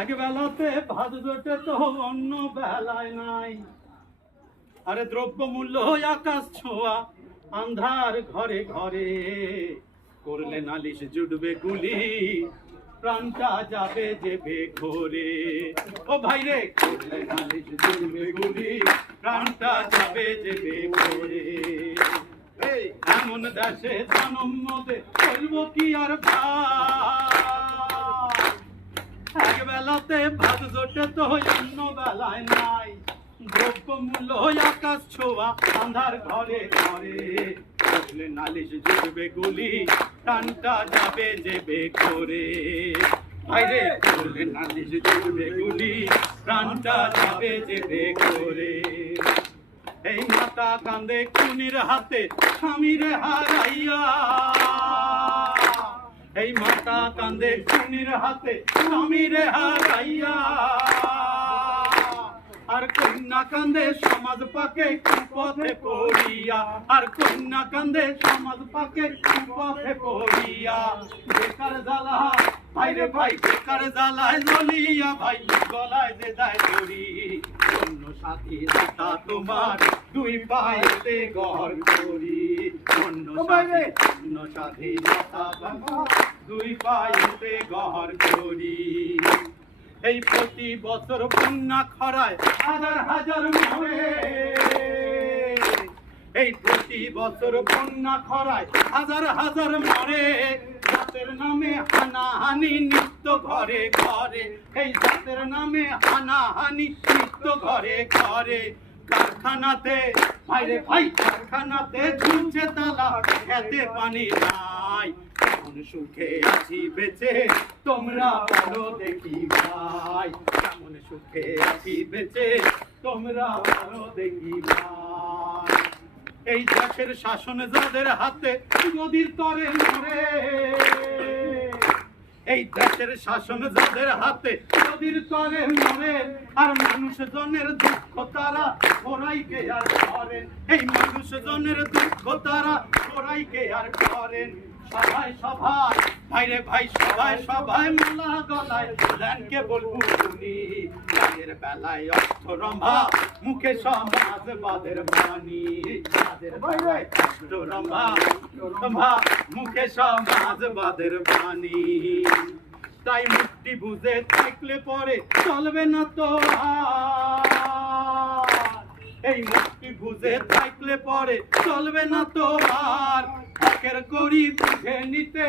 এক বেলাতে ভাত জোটে তো অন্য বেলায় নাই। আরে দ্রব্য মূল্য আকাশ ছোঁয়া, আন্ধার ঘরে ঘরে, করলে নালিশ জুটবে গুলি, প্রাণটা যাবে যে ঘরে। ও ভাই রে, করলে নালিশ জুটবে গুলি, প্রাণটা যাবে যে ঘরে। এমন দেশে জনম মদে বলবো কি আর ভাই, এক বেলাতে ভাত জোটে তো অন্য বেলায় নাই। দ্রব্য মূল্য আকাশ ছোঁয়া, আন্ধার ঘরে ঘরে, করলে নালিশ জুটবে গুলি, প্রাণটা যাবে যে ঘরে। ভাইরে, করলে নালিশ জুটবে গুলি, প্রাণটা যাবে যে ঘরে। এই মাতা কান্দে খুনির হাতে স্বামীর হারাইয়া, এই মাতা কান্দে খুনির হাতে স্বামীর হারাইয়া। আর কন্যা কান্দে সমাজ পাকে কুপথে পড়িয়া, আর কন্যা কান্দে সমাজ পাকে কুপথে পড়িয়া। বেকার জ্বালা ভাইরে ভাই, বেকার জ্বালায় জ্বলিয়া, ভাই গলায় যে যায় দড়ি। অন্য সাথী দাতা তোমার দুই পায়েতে ঘর করি, অন্য সাথী দাতা তোমার দুই পায়েতে ঘর করি। এই প্রতি বছর বন্যা খরায় হাজার হাজার মরে, এই প্রতি বছর বন্যা খরায় হাজার হাজার মরে। জাতের নামে হানাহানি নিত্য ঘরে ঘরে, এই জাতের নামে হানাহানি নিত্য ঘরে ঘরে। কারখানাতে ভাইরে ভাই, কারখানাতে ঝুলছে তালা, খেতে পানি নাই। কেমন সুখে আছি বেঁচে তোমরা বলো দেখি ভাই, কেমন সুখে আছি বেঁচে তোমরা বলো দেখি ভাই। এই দেশের শাসন যাদের হাতে নদীর তরে মরে, এই দেশের শাসন যাদের হাতে নদীর তরে মরে। আর মানুষজনের দুঃখ তারা ওরাইকে আর করেন, এই মানুষজনের দুঃখ তারা ওরাইকে আর করেন। সবাই সবাই ভাইরে ভাই, সবাই সবাই মালা গলায় ধ্যানকে বলবো শুনি। কাজের বেলায় অষ্টরম্ভা, মুখে সমাজবাদের বাণী। কাজের বেলায় অষ্টরম্ভা, মুখে সমাজবাদের বাণী। তাই মুক্তি বুঝে থাকলে পরে চলবে না তো আর, এই মুক্তি বুঝে থাকলে পরে চলবে না তো আর। হকের করি বুঝে নিতে